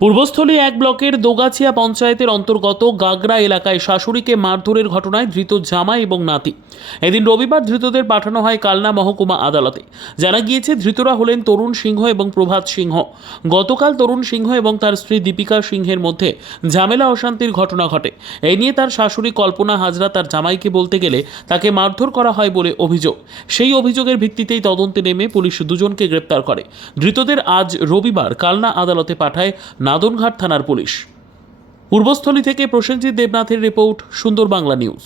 পূর্বস্থলী এক ব্লকের দোগাছিয়া পঞ্চায়েতের অন্তর্গত গাগরা এলাকায় শাশুড়িকে মারধরের ঘটনায় ধৃত জামাই এবং নাতি। এদিন রবিবার ধৃতদের পাঠানো হয় কালনা মহকুমা আদালতে। জানা গিয়েছে, ধৃতরা হলেন তরুণ সিংহ এবং প্রভাত সিংহ। গতকাল তরুণ সিংহ এবং তার স্ত্রী দীপিকা সিংহের মধ্যে ঝামেলা অশান্তির ঘটনা ঘটে। এই নিয়ে তার শাশুড়ি কল্পনা হাজরা তার জামাইকে বলতে গেলে তাকে মারধর করা হয় বলে অভিযোগ। সেই অভিযোগের ভিত্তিতেই তদন্তে নেমে পুলিশ দুজনকে গ্রেপ্তার করে। ধৃতদের আজ রবিবার কালনা আদালতে পাঠায় নাদনঘাট থানার পুলিশ। পূর্বস্থলী থেকে প্রসেনজিৎ দেবনাথের রিপোর্ট, সুন্দর Bangla news.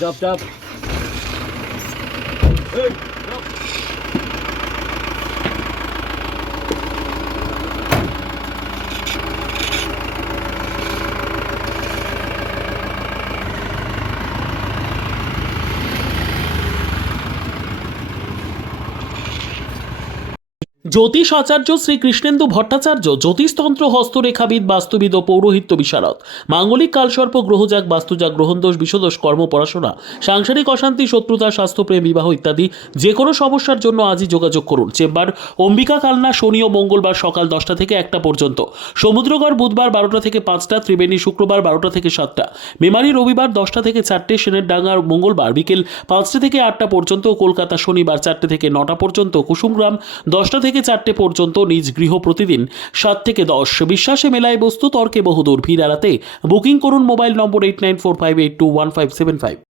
Chop, chop. Hey, chop. জ্যোতিষ আচার্য শ্রী কৃষ্ণেন্দু ভট্টাচার্য জ্যোতিষতন্ত্র, হস্তরেখাবিদ, বাস্তুবিদ ও পৌরোহিত্য বিশারদ। মাঙ্গলিক কালসর্প, গ্রহজাগ, বাস্তুজাগ, গ্রহণদোষ, বিষদোষ, কর্ম, পড়াশোনা, সাংসারিক অশান্তি, শত্রুতা, স্বাস্থ্যপ্রেম, বিবাহ ইত্যাদি যে কোনো সমস্যার জন্য আজই যোগাযোগ করুন। চেম্বার অম্বিকা, কালনা, শনি ও মঙ্গলবার সকাল 10টা থেকে 1টা পর্যন্ত, সমুদ্রগড় বুধবার 12টা থেকে 5টা, ত্রিবেণী শুক্রবার 12টা থেকে 7টা, মেমারি রবিবার 10টা থেকে 4টে, সেনের ডাঙ্গার মঙ্গলবার বিকেল 5টা থেকে 8টা পর্যন্ত, কলকাতা শনিবার 4টে থেকে 9টা পর্যন্ত, কুসুমগ্রাম 10টা থেকে 4টে পর্যন্ত, নিজ গৃহ প্রতিদিন 7 থেকে 10। বিশ্বাসে মেলায় বস্তু, তর্কে বহুদূর। ভিড় এড়াতে বুকিং করুন মোবাইল নম্বর 8945821575।